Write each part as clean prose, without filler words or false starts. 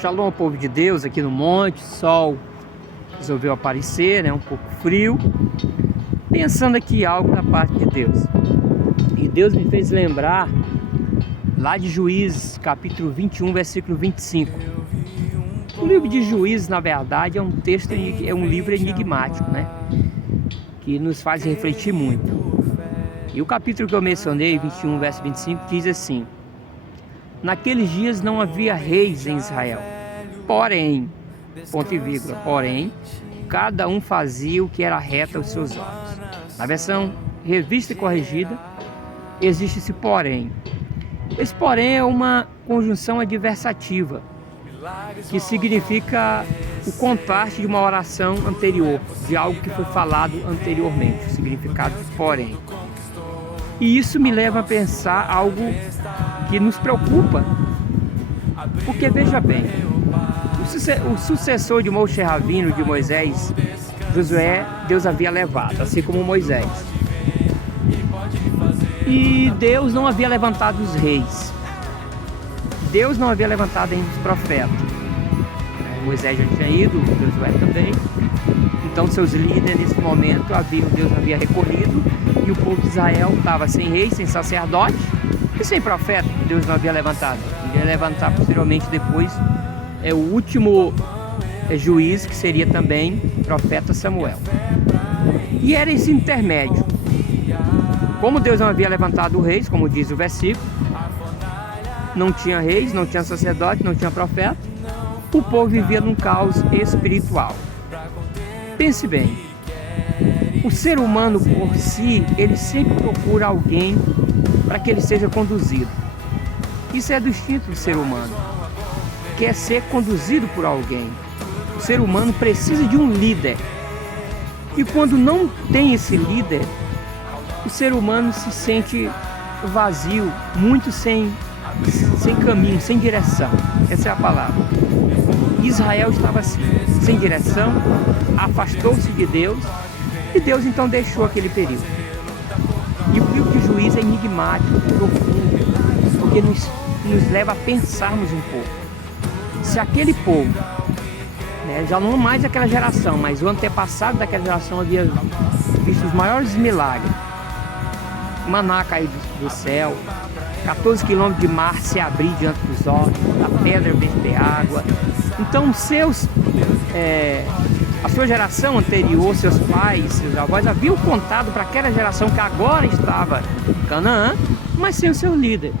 Shalom, povo de Deus, aqui no monte, sol resolveu aparecer, né? Um pouco frio, pensando aqui algo da parte de Deus. E Deus me fez lembrar lá de Juízes, capítulo 21, versículo 25. O livro de Juízes, na verdade, é um livro enigmático, né? Que nos faz refletir muito. E o capítulo que eu mencionei, 21, verso 25, diz assim: naqueles dias não havia reis em Israel, porém, ponto e vírgula, porém, cada um fazia o que era reto aos seus olhos. Na versão revista e corrigida, existe esse porém. Esse porém é uma conjunção adversativa, que significa o contraste de uma oração anterior, de algo que foi falado anteriormente, o significado de porém. E isso me leva a pensar algo que nos preocupa, porque veja bem, o sucessor de Moshe Rabbeinu, de Moisés, Josué, Deus havia levado, assim como Moisés. E Deus não havia levantado os reis, Deus não havia levantado ainda os profetas. Moisés já tinha ido, Josué também. Então seus líderes nesse momento Deus havia recolhido, e o povo de Israel estava sem rei, sem sacerdote e sem profeta. Deus não havia levantado. Ele ia levantar posteriormente depois o último juiz, que seria também profeta Samuel. E era esse intermédio. Como Deus não havia levantado reis, como diz o versículo, não tinha reis, não tinha sacerdote, não tinha profeta, o povo vivia num caos espiritual. Pense bem, o ser humano por si, ele sempre procura alguém para que ele seja conduzido. Isso é do instinto do ser humano, quer ser conduzido por alguém. O ser humano precisa de um líder. E quando não tem esse líder, o ser humano se sente vazio, muito sem caminho, sem direção. Essa é a palavra. Israel estava assim, sem direção, afastou-se de Deus, e Deus então deixou aquele período. E o livro de Juízes é enigmático, profundo, porque nos leva a pensarmos um pouco. Se aquele povo, né, já não mais aquela geração, mas o antepassado daquela geração havia visto os maiores milagres, maná cair do céu, 14 quilômetros de mar se abrir diante dos olhos, a pedra verter água. Então a sua geração anterior, seus pais, seus avós haviam contado para aquela geração que agora estava em Canaã, mas sem o seu líder.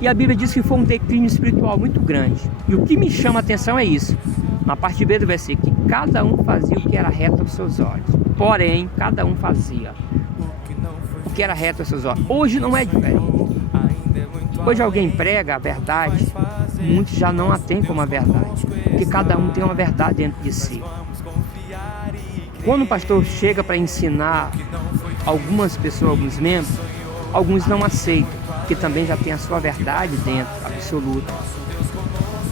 E a Bíblia diz que foi um declínio espiritual muito grande. E o que me chama a atenção é isso, na parte B do versículo, que cada um fazia o que era reto aos seus olhos. Porém, cada um fazia o que era reto aos seus olhos. Hoje não é diferente. Hoje alguém prega a verdade, muitos já não a têm como a verdade, porque cada um tem uma verdade dentro de si. Quando o pastor chega para ensinar algumas pessoas, alguns membros, alguns não aceitam, porque também já tem a sua verdade dentro, absoluta.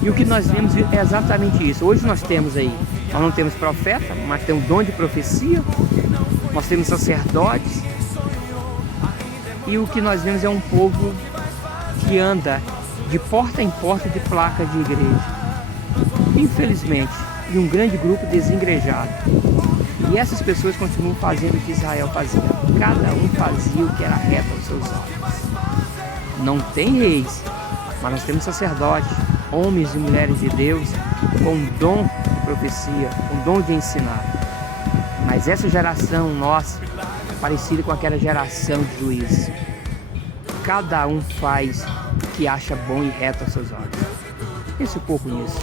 E o que nós vemos é exatamente isso. Hoje nós não temos profeta, mas temos dom de profecia, nós temos sacerdotes, e o que nós vemos é um povo que anda de porta em porta de placa de igreja, infelizmente, e um grande grupo desengrejado. E essas pessoas continuam fazendo o que Israel fazia. Cada um fazia o que era reto aos seus olhos. Não tem reis, mas nós temos sacerdotes, homens e mulheres de Deus com dom de profecia, com dom de ensinar. Mas essa geração nossa, parecida com aquela geração de juízes, cada um faz o que acha bom e reto aos seus olhos. Pense um pouco nisso.